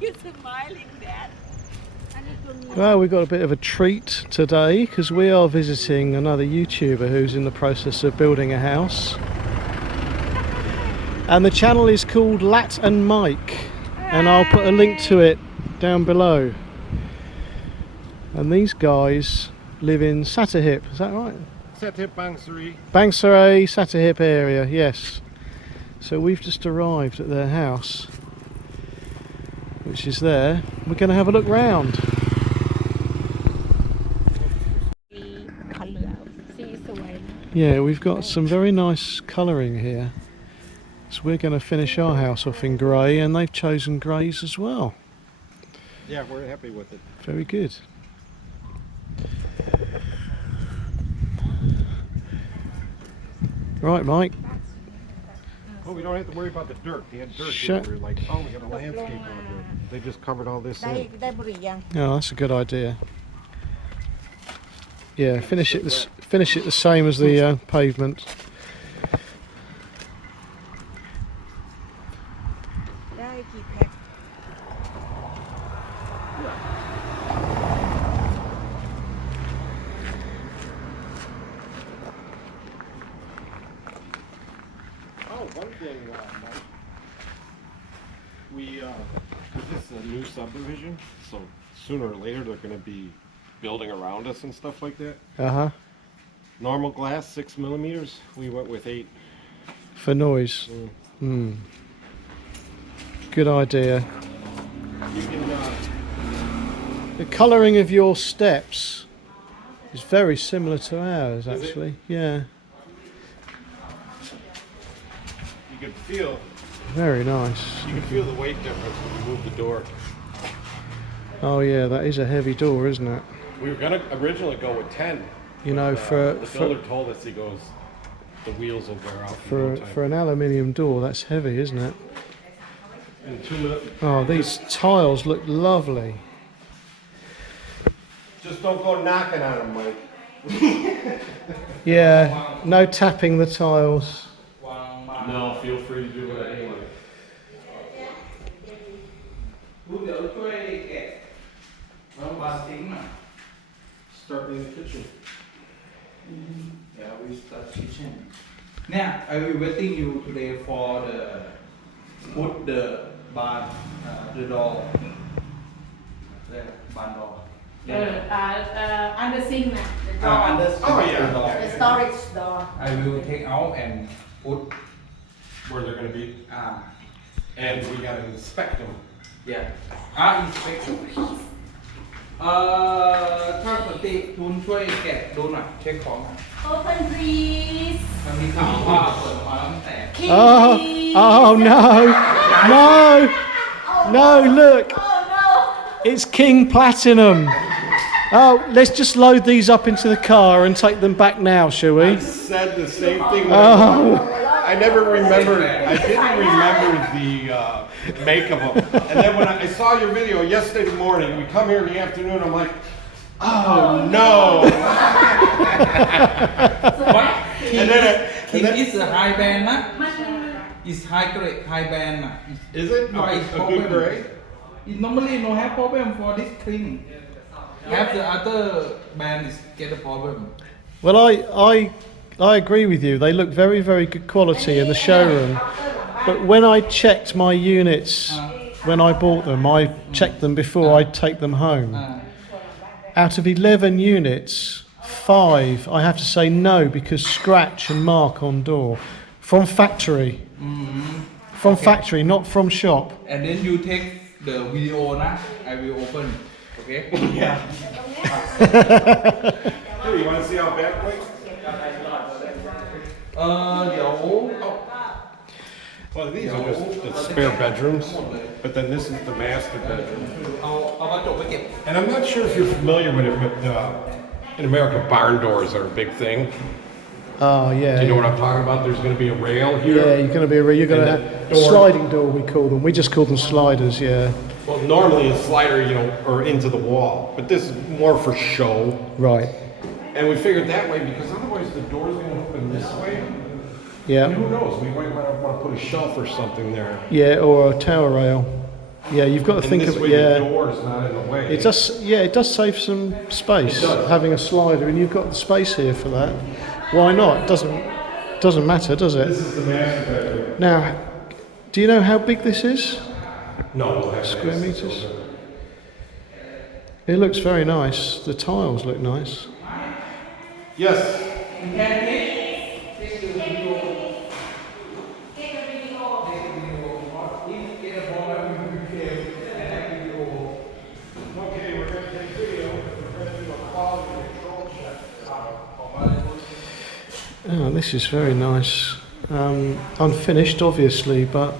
You're smiling, Dad. Well, we've got a bit of a treat today because we are visiting another YouTuber who's in the process of building a house. And the channel is called LAT and Mike, and I'll put a link to it down below. And these guys live in Satahip, is that right? Satahip, Bangsari. Bangsari, Satahip area, yes. So we've just arrived at their house, which is there. We're going to have a look round. Yeah, we've got some very nice colouring here. So we're going to finish our house off in grey, and they've chosen greys as well. Yeah, we're happy with it. Very good. Right, Mike. Oh, we don't have to worry about the dirt. They had dirt here. We were like, oh, we got a landscape on here. They just covered all this in. Oh, that's a good idea. Yeah, finish it the same as the pavement. One thing, Mike, this is a new subdivision, so sooner or later they're going to be building around us and stuff like that. Uh-huh. Normal glass, 6 millimeters. We went with 8. For noise. Good idea. You can, the colouring of your steps is very similar to ours, actually. Yeah. You can feel. Very nice. You can feel the weight difference when you move the door. Oh yeah, that is a heavy door, isn't it? We were gonna originally go with 10. You know, the builder told us, he goes, the wheels will wear out. For an aluminium door, that's heavy, isn't it? And 2 minutes. Oh, these tiles look lovely. Just don't go knocking on them, Mike. Yeah, no tapping the tiles. No, feel free to do it anyway. Start in the kitchen. Yeah, we start kitchen. Now, I will waiting you today for the put the barn, the door. The barn door. Under sink, the door. Under Oh, yeah. the door. The storage door. I will take out and put. Where they're gonna be. And we gotta inspect them. Yeah. Inspect. ถ้าปกติคุณช่วยแกะดูหน่อยเช็คของ Open please. มันมีข่าวว่าเปิดมาแล้วมันแตก Oh no, no, no! Look, Oh no. it's King Platinum. Oh, let's just load these up into the car and take them back now, shall we? I said the same thing. Oh. I never remembered. I didn't remember the make of them. And then when I saw your video yesterday morning, we come here in the afternoon. I'm like, oh no. King is a high band, na? It's high grade, high band, na? Is it a good grade? It normally no have problem for this thing. Have the other band is get a problem. Well, I agree with you. They look very, very good quality in the showroom. But when I checked my units, when I bought them, I checked them before I take them home. Out of 11 units, 5, I have to say no because scratch and mark on door. From factory. From factory, not from shop. And then you take the video, na? I will open. Okay? Yeah. Here, you want to see how back works? Well, these are just the spare bedrooms, but then this is the master bedroom. And I'm not sure if you're familiar with it, but in America, barn doors are a big thing. Oh yeah. Do you know what I'm talking about? There's going to be a rail here. Yeah, you're going to have sliding door. We call them. We just call them sliders. Yeah. Well, normally a slider, you know, or into the wall, but this is more for show. Right. And we figured that way because otherwise the door's going to open this way. Yeah. And who knows? We might want to put a shelf or something there. Yeah, or a tower rail. Yeah, you've got to And think this of way it. Yeah, the door is not in the way. it does. Yeah, it does save some space It does. having a slider, and you've got the space here for that. Why not? It doesn't matter, does This it? is the master bedroom. Now, do you know how big this is? No, we'll have to Square ask meters? Silver. It looks very nice. The tiles look nice. Yes. Okay, we're going to take video. We're going to do a quality control check. Oh, this is very nice. Unfinished, obviously, but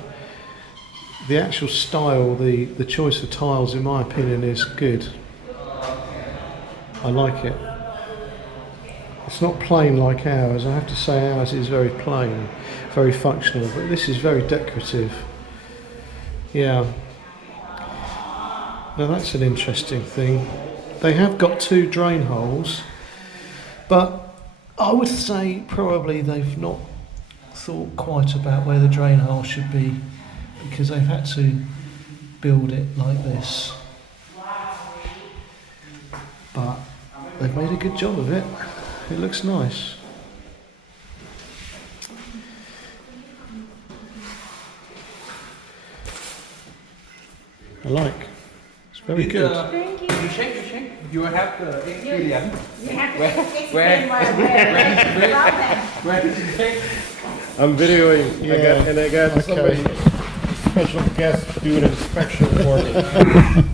the actual style, the choice of tiles, in my opinion, is good. I like it. It's not plain like ours. I have to say ours is very plain, very functional, but this is very decorative. Yeah. Now that's an interesting thing. They have got 2 drain holes, but I would say probably they've not thought quite about where the drain hole should be, because they've had to build it like this. But they've made a good job of it. It looks nice. I like. It's very good. You check. You have the experience. You have to Where- explain Where did you check? I'm videoing. Yeah. I got Okay. somebody, special guest, do an inspection for me.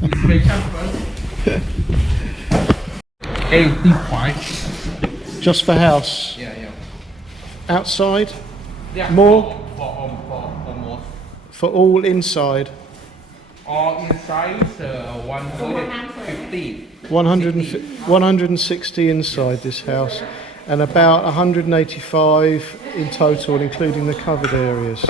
Inspection first. Everything white. Just for house. Yeah. Outside, Yeah. More? For almost. for all inside. All inside 150. 160 inside this house, and about 185 in total, including the covered areas.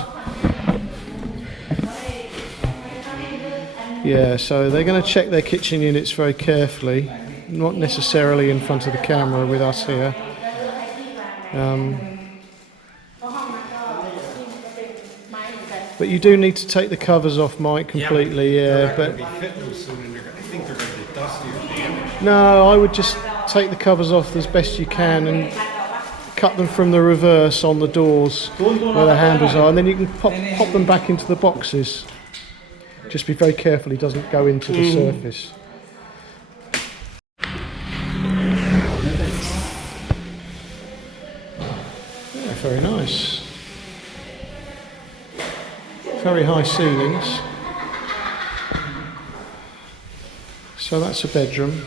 Yeah, so they're going to check their kitchen units very carefully, not necessarily in front of the camera with us here. But you do need to take the covers off, Mike, completely. Yeah, but I think they're going to get dusty or damaged. no, I would just take the covers off as best you can and cut them from the reverse on the doors where the handles are, and then you can pop them back into the boxes. Just be very careful he doesn't go into the surface. Yeah, very nice. Very high ceilings. So that's a bedroom.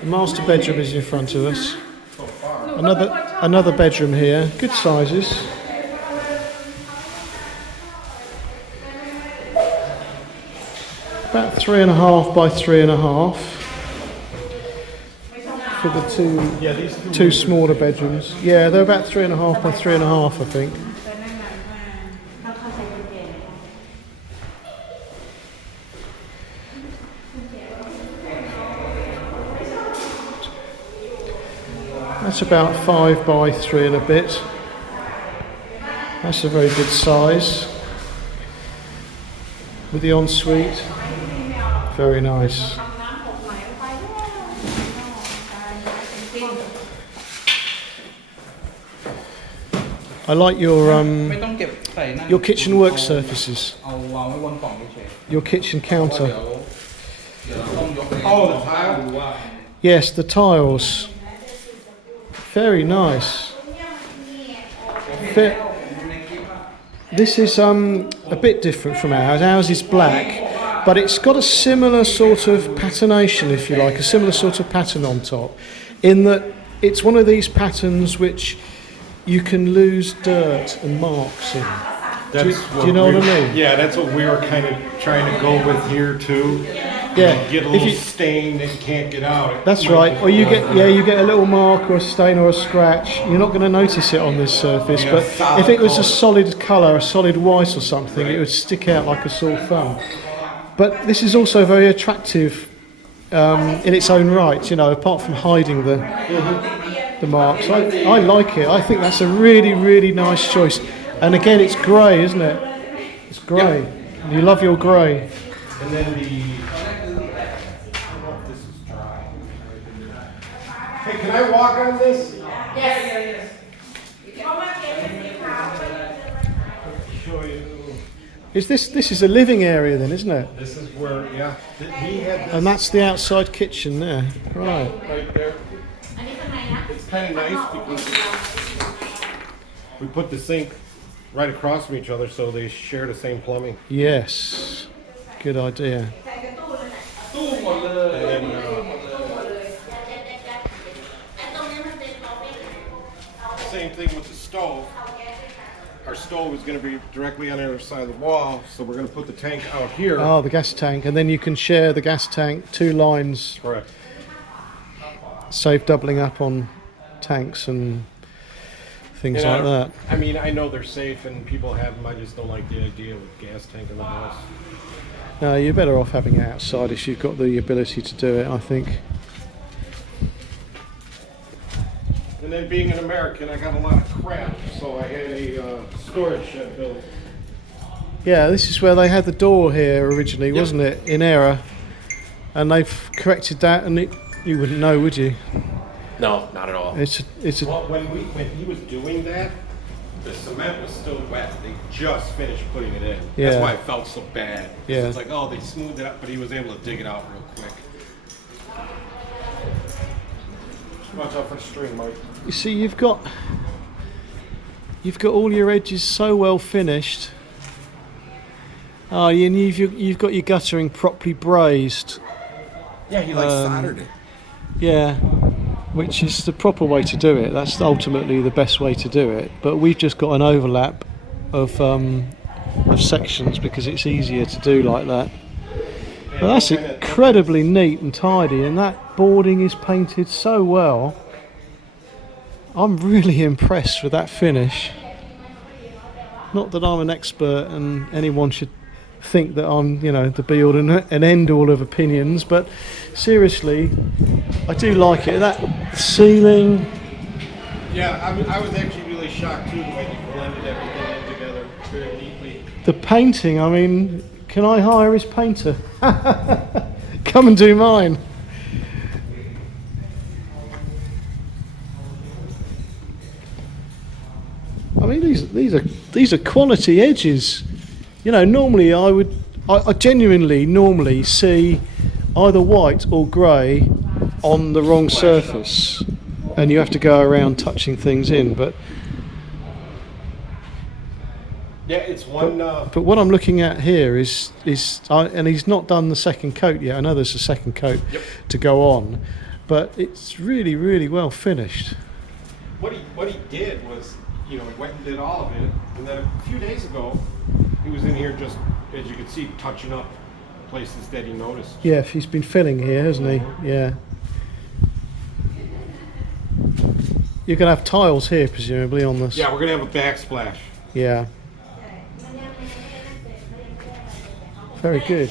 The master bedroom is in front of us. Another bedroom here. Good sizes. About 3.5 by 3.5 for the two smaller bedrooms. Yeah, they're about 3.5 by 3.5, I think. That's about 5 by 3 and a bit. That's a very good size. With the ensuite. Very nice. I like your kitchen work surfaces. Your kitchen counter. Oh, the tile? Yes, the tiles. Very nice. This is a bit different from ours. Ours is black, but it's got a similar sort of patternation, if you like, a similar sort of pattern on top, in that it's one of these patterns which you can lose dirt and marks in. Do you know what I mean? Yeah, that's what we were kind of trying to go with here too. Yeah, Get a little stain that you can't get out. That's right. Or you get a little mark or a stain or a scratch. You're not going to notice it on this surface, but if it was a solid colour, a solid white or something, it would stick out like a sore thumb. But this is also very attractive in its own right. You know, apart from hiding the marks. I like it. I think that's a really, really nice choice. And again, it's grey, isn't it? It's grey. You love your grey. And then the, I don't know if this is dry. Hey, can I walk on this? Yes. Show you. Is this is a living area then, isn't it? This is where, yeah, he had this And that's the outside kitchen there. Right. right there. It's kind of nice because we put the sink right across from each other so they share the same plumbing. Yes. Good idea. And then, same thing with the stove. Our stove is going to be directly on the other side of the wall, so we're going to put the tank out here. Oh, the gas tank, and then you can share the gas tank, 2 lines, Correct. save doubling up on tanks and things You know, like that. I mean, I know they're safe and people have them. I just don't like the idea of a gas tank in the house. No, you're better off having it outside if you've got the ability to do it, I think. And then being an American, I got a lot of crap, so I had a storage shed built. Yeah, this is where they had the door here originally, Yep. wasn't it? In error. And they've corrected that, and you wouldn't know, would you? No, not at all. It's a Well, when he was doing that, the cement was still wet. They just finished putting it in. Yeah. That's why I felt so bad. 'Cause Yeah. It's like, oh, they smoothed it up, but he was able to dig it out real quick. Watch out for the string, Mike. You see, you've got all your edges so well finished. Oh, and you've got your guttering properly brazed. Yeah, he soldered it. Yeah, which is the proper way to do it. That's ultimately the best way to do it. But we've just got an overlap of sections because it's easier to do like that. But that's incredibly neat and tidy, and that boarding is painted so well. I'm really impressed with that finish. Not that I'm an expert and anyone should think that I'm, the be all and end all of opinions, but seriously, I do like it. That ceiling, Yeah, I was actually really shocked too the way he blended everything in together very neatly. the painting, I mean, can I hire his painter? Come and do mine. I mean, these are quality edges. Normally I genuinely normally see either white or grey on the wrong surface, and you have to go around touching things in. But Yeah, it's one. But what I'm looking at here is and he's not done the second coat yet. I know there's a second coat to go on, but it's really, really well finished. What he did was, he went and did all of it, and then a few days ago, he was in here just, as you can see, touching up places that he noticed. Yeah, he's been filling here, hasn't he? Yeah. You're going to have tiles here, presumably, on this. Yeah, we're gonna have a backsplash. Yeah. Very good.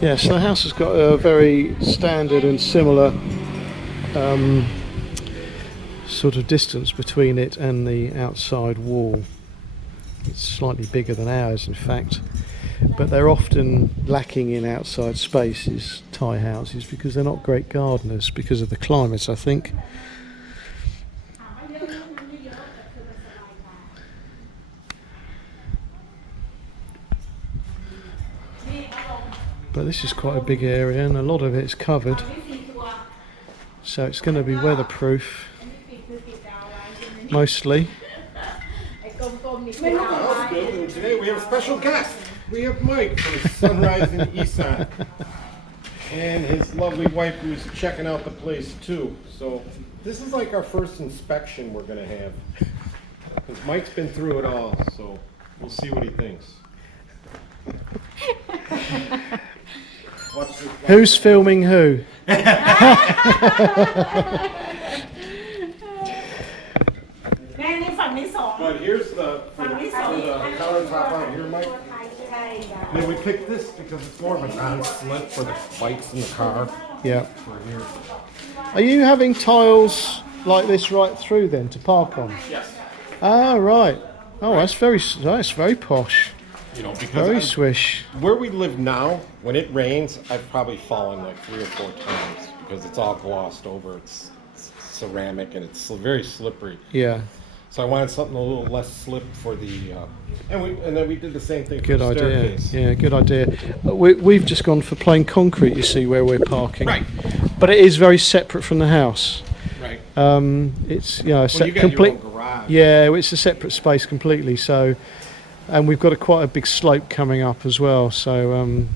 Yes, the house has got a very standard and similar sort of distance between it and the outside wall. It's slightly bigger than ours, in fact, but they're often lacking in outside spaces, Thai houses, because they're not great gardeners because of the climate, I think. But this is quite a big area and a lot of it's covered, so it's going to be weatherproof mostly. House built, and today we have a special guest. We have Mike from Finalizing Ensuite, and his lovely wife who's checking out the place too. So this is like our first inspection we're gonna have, because Mike's been through it all. So we'll see what he thinks. Watch this. Who's filming who? But here's the for the countertop out here, Mike. Then we picked this because it's more of a non-slip for the lights in the car. Yeah. For here. Are you having tiles like this right through then to park on? Yes. Ah, right. Oh, that's very posh. You know, because Very swish. where we live now, when it rains, I've probably fallen like 3 or 4 times because it's all glossed over. It's ceramic and it's very slippery. Yeah. So I wanted something a little less slip for the, and then we did the same thing Good for the idea. staircase. Yeah, good idea. We've just gone for plain concrete, you see, where we're parking. Right. But it is very separate from the house. Right. It's, you know, Well, you got your own garage. Yeah, it's a separate space completely. So, and we've got quite a big slope coming up as well. So,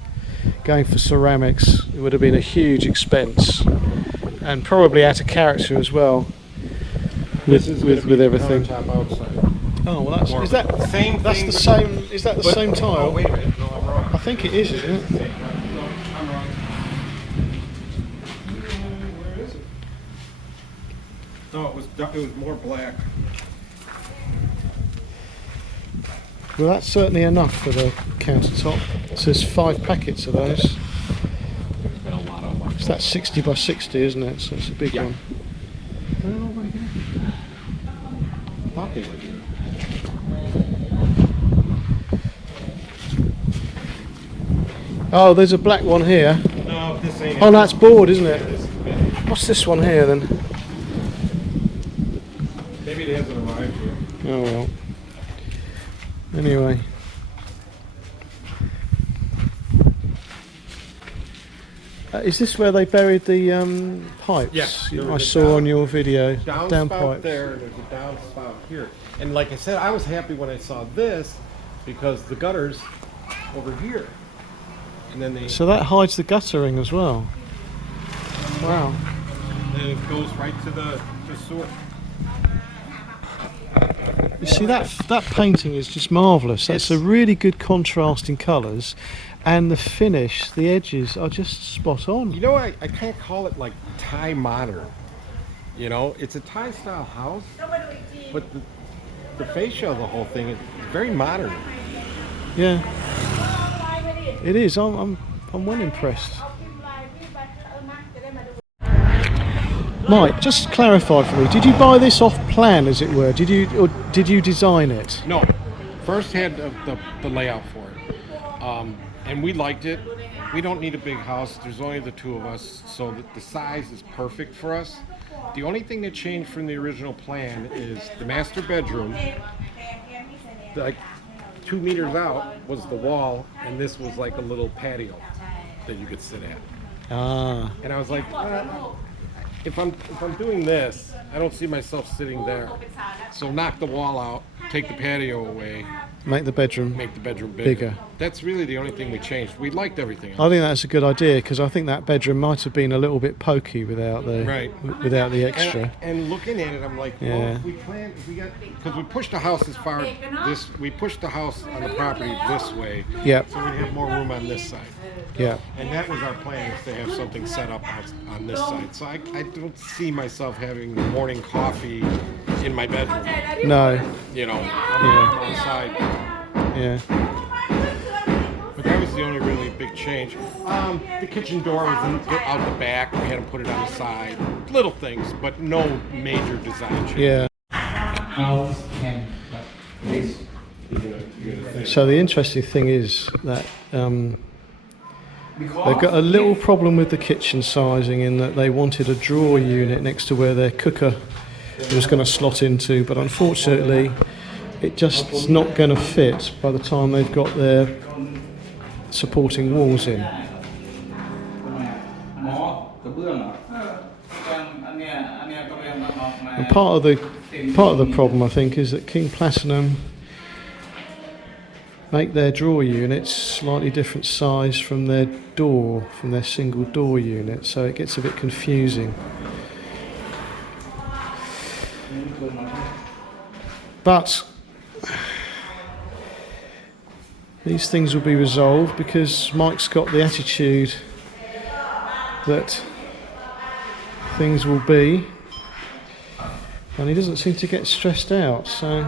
going for ceramics, it would have been a huge expense, and probably out of character as well. This is gonna be With everything. countertop outside. Oh well, is that Same That's thing, the but- same. Is that the But- same tile? Oh, wait a minute. No, I'm wrong. I think it is, isn't it? No, I'm wrong. Where is it? No, it was more black. Well, that's certainly enough for the countertop. It says 5 packets of those. There's been a lot of them. So that's 60 by 60, isn't it? So it's a big Yeah. one. I thought they were here. Oh, there's a black one here. No, this ain't. Oh, that's board, isn't it? This is big. What's this one here then? Maybe it hasn't arrived yet. Oh well. Anyway. Is this where they buried the pipes? Yes, there I was a saw on your video. Down Downspout pipes. there, and there's a downspout here. And like I said, I was happy when I saw this because the gutter's over here. And then they, So that hides the guttering as well. Wow. then it goes right to the sewer. You see that painting is just marvellous. That's a really good contrast in colours, and the finish, the edges are just spot on. You know, I can't call it like Thai modern. You know, it's a Thai style house, but the fascia of the whole thing is very modern. Yeah, it is. I'm well impressed. Mike, just clarify for me. Did you buy this off plan, as it were? Did you design it? No, first had the layout for it, and we liked it. We don't need a big house. There's only the 2 of us, so the size is perfect for us. The only thing that changed from the original plan is the master bedroom. Like 2 meters out was the wall, and this was like a little patio that you could sit at. Ah, And I was like, if I'm doing this, I don't see myself sitting there. So knock the wall out, take the patio away, make the bedroom. make the bedroom bigger. Bigger. That's really the only thing we changed. We liked everything I else. think that's a good idea, because I think that bedroom might have been a little bit pokey without the without the extra. And looking at it, I'm like, well, Yeah. if we planned, if we got, because we pushed the house as far this, we pushed the house on the property this way, Yep. so we'd have more room on this side. Yeah. And that was our plan, is to have something set up on this side. So I don't see myself having morning coffee in my bedroom, No. you know, on the side. Yeah. But that was the only really big change. The kitchen door was out the back. We had to put it on the side. Little things, but no major design change. Yeah. House can, but this. So the interesting thing is that they've got a little problem with the kitchen sizing, in that they wanted a drawer unit next to where their cooker was going to slot into, but unfortunately it just's not going to fit by the time they've got their supporting walls in. หมอกระเบื้องเหรออันเนี้ยกระเบื้องมันออกมา And part of the problem, I think, is that King Platinum make their drawer units slightly different size from their single door unit, so it gets a bit confusing. But these things will be resolved, because Mike's got the attitude that things will be, and he doesn't seem to get stressed out, so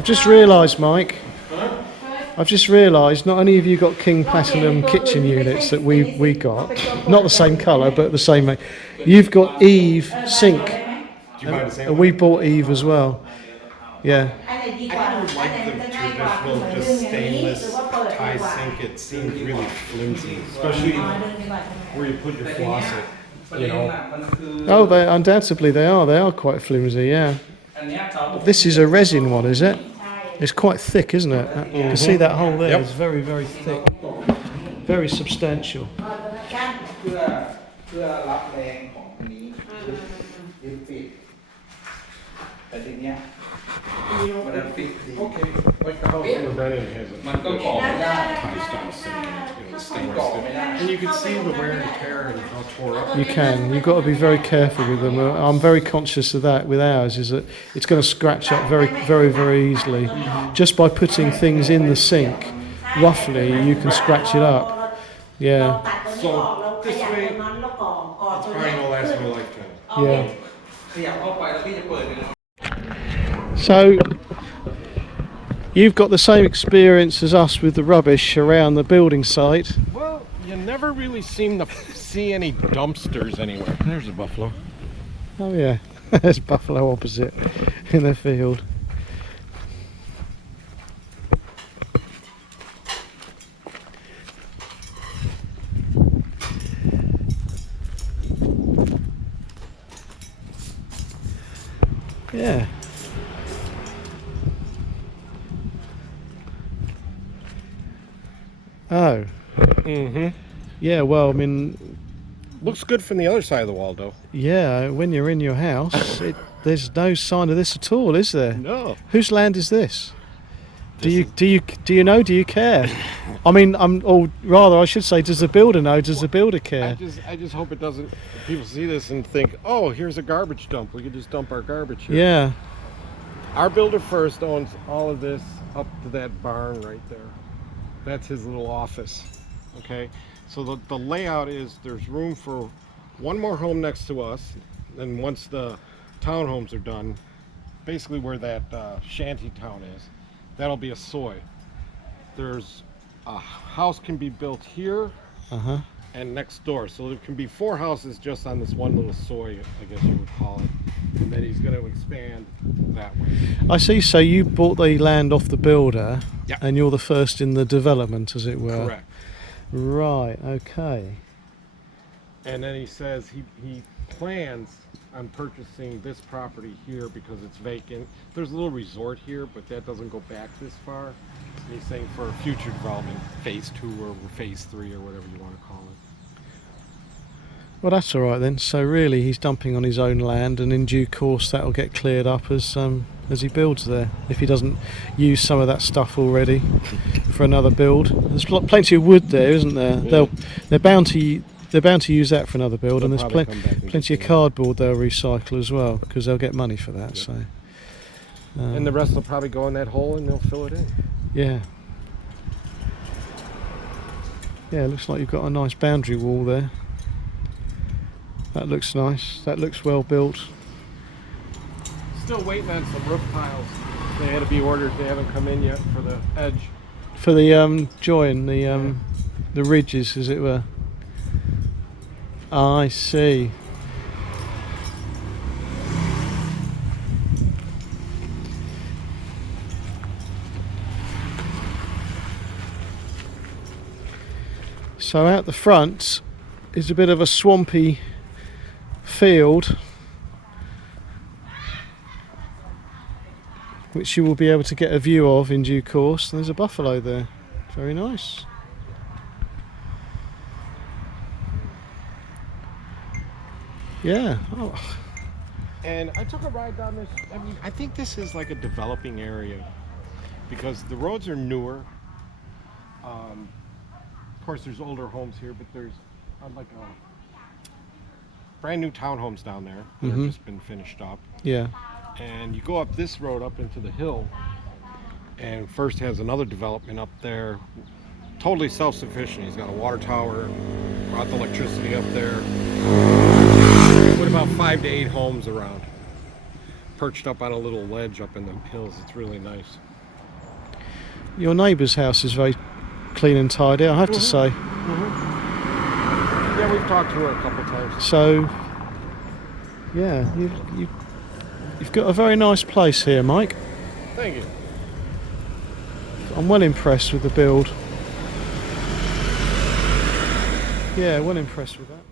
I've just realised, Mike. I've just realised not only have you got King Platinum kitchen units that we got, not the same colour but the same make. You've got Eve sink, Do you buy the same and one? we bought Eve as well. Yeah. I don't like the traditional just stainless tie sink. It seems really flimsy, especially where you put your faucet. You know. Oh, they undoubtedly they are. They are quite flimsy. Yeah. อันเนี้ยเขา This is a resin one, is it? It's quite thick, isn't it? You can see that hole there. Yep. It's very, very thick. Very substantial. เพื่อรับแรงของอันนี้ยึดปิดแต่ทีเนี้ยมันฟิกดี Okay, like the house in Brennan has a มันก็ก่อไม่ได้ tie style sink. You know, stainless ก่อ steel. ไม่ได้ And you can see the wear and tear and how tore up. You can. You've got to be very careful with them. I'm very conscious of that with ours, is that it's going to scratch up very, very, very easily. Just by putting things in the sink, roughly, you can scratch it up. Yeah. So this way, it's probably gonna last my lifetime. Yeah. ขยับเข้าไปแล้วพี่จะเปิดเลย So, you've got the same experience as us with the rubbish around the building site. Well, you never really seem to see any dumpsters anywhere. There's a buffalo. Oh yeah, there's buffalo opposite in the field. Yeah. Oh. Mm-hmm. Yeah, well, I mean, Looks good from the other side of the wall, though. yeah, when you're in your house, there's no sign of this at all, is there? No. Whose land is this? Do you know? Do you care? I mean, or rather, I should say, does the builder know? Does the builder care? I just hope it doesn't. People see this and think, oh, here's a garbage dump. We could just dump our garbage here. Yeah. Our builder first owns all of this up to that barn right there. That's his little office. Okay. So the layout is there's room for one more home next to us. Then once the townhomes are done, basically where that shanty town is, that'll be a soy. There's a house can be built here Uh-huh. and next door. So there can be 4 houses just on this one little soy, I guess you would call it. And then he's going to expand that way. I see. So you bought the land off the builder, Yeah. and you're the first in the development, as it were. Correct. Right. Okay. And then he says he plans on purchasing this property here because it's vacant. There's a little resort here, but that doesn't go back this far. And he's saying for future development, phase 2 or phase 3 or whatever you want to call it. Well, that's all right then. So really, he's dumping on his own land, and in due course, that'll get cleared up as he builds there. If he doesn't use some of that stuff already for another build, there's plenty of wood there, isn't there? Yeah. They're bound to use that for another build, and They'll there's probably come back and plenty of get it. cardboard they'll recycle as well because they'll get money for that. So And the rest will probably go in that hole and they'll fill it in. yeah. Yeah, it looks like you've got a nice boundary wall there. That looks nice. That looks well built. Still waiting on some roof tiles. They had to be ordered. They haven't come in yet for the edge. For the join, the ridges, as it were. I see. So out the front is a bit of a swampy field, which you will be able to get a view of in due course. And there's a buffalo there. Very nice. Yeah. Oh. And I took a ride down this. I mean, I think this is like a developing area because the roads are newer. Of course, there's older homes here, but there's like a brand new townhomes down there that have just been finished up. Yeah. And you go up this road up into the hill, and first has another development up there, totally self-sufficient. He's got a water tower, brought the electricity up there. Put about 5 to 8 homes around, perched up on a little ledge up in the hills. It's really nice. Your neighbour's house is very clean and tidy, I have to say. Yeah, we've talked to her a couple times. So, yeah, you've got a very nice place here, Mike. Thank you. I'm well impressed with the build. Yeah, well impressed with that.